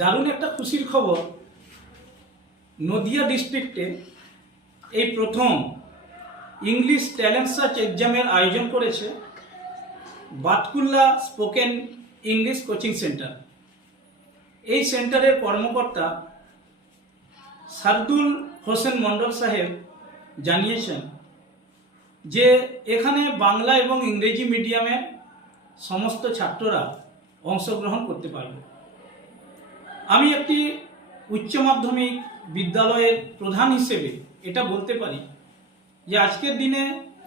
দারুণ একটা খুশির খবর। নদিয়া ডিস্ট্রিক্টে এই প্রথম ইংলিশ ট্যালেন্ট সার্চ এক্সামের আয়োজন করেছে Batkulla spoken English coaching centre. এই সেন্টারের কর্মকর্তা সারদুল হোসেন মন্ডল সাহেব জানিয়েছেন যে এখানে বাংলা এবং ইংরেজি মিডিয়ামের সমস্ত ছাত্ররা অংশগ্রহণ করতে পারবে। আমি একটি উচ্চ মাধ্যমিক বিদ্যালয়ের প্রধান হিসেবে এটা বলতে পারি যে আজকের দিনে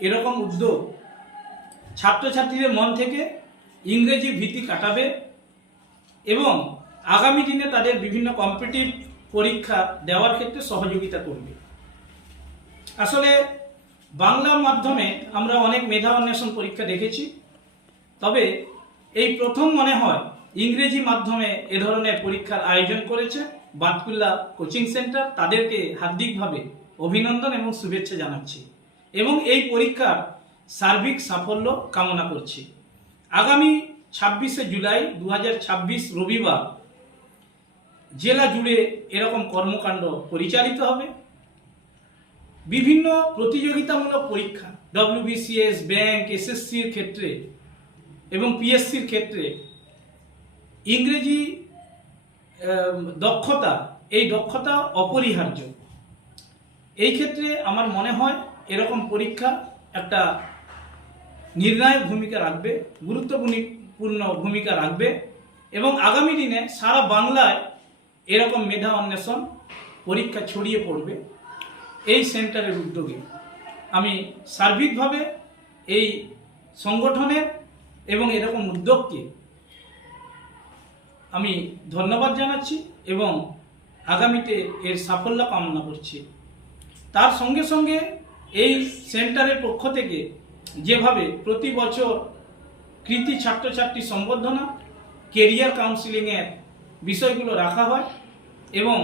এরকম উদ্যোগ ছাত্রছাত্রীদের মন থেকে ইংরেজি ভীতি কাটাবে এবং আগামী দিনে তাদের বিভিন্ন কম্পিটিটিভ পরীক্ষা দেওয়ার ক্ষেত্রে সহযোগিতা করবে। আসলে বাংলা মাধ্যমে আমরা অনেক মেধা অন্বেষণ পরীক্ষা দেখেছি, তবে এই প্রথম মনে হয় ইংরেজি মাধ্যমে এ ধরনের পরীক্ষার আয়োজন করেছে বাতকুল্লা কোচিং সেন্টার। তাদেরকে হার্দিকভাবে অভিনন্দন এবং শুভেচ্ছা জানাচ্ছি এবং এই পরীক্ষার সার্বিক সাফল্য কামনা করছি। আগামী 26শে জুলাই 2026 রবিবার জেলা জুড়ে এরকম কর্মকাণ্ড পরিচালিত হবে। বিভিন্ন প্রতিযোগিতামূলক পরীক্ষা WBCS, ব্যাংক, SSCর ক্ষেত্রে এবং PSCর ক্ষেত্রে ইংরেজি দক্ষতা অপরিহার্য। এই ক্ষেত্রে আমার মনে হয় এরকম পরীক্ষা একটা নির্ণায়ক ভূমিকা রাখবে, গুরুত্বপূর্ণ ভূমিকা রাখবে এবং আগামী দিনে সারা বাংলায় এরকম মেধা অন্বেষণ পরীক্ষা ছড়িয়ে পড়বে এই সেন্টারের উদ্যোগে। আমি সার্বিকভাবে এই সংগঠনের এবং এরকম উদ্যোগকে আমি ধন্যবাদ জানাচ্ছি এবং আগামীতে এর সাফল্য কামনা করছি। তার সঙ্গে সঙ্গে এই সেন্টারের পক্ষ থেকে যেভাবে প্রতি বছর কৃতি ছাত্রছাত্রী সম্বর্ধনা, কেরিয়ার কাউন্সিলিংয়ের বিষয়গুলো রাখা হয় এবং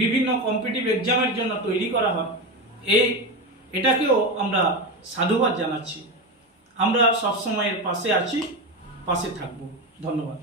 বিভিন্ন কম্পিটিটিভ এক্সামের জন্য তৈরি করা হয়, এটাকেও আমরা সাধুবাদ জানাচ্ছি। আমরা সবসময়ের পাশে আছি, পাশে থাকব। ধন্যবাদ।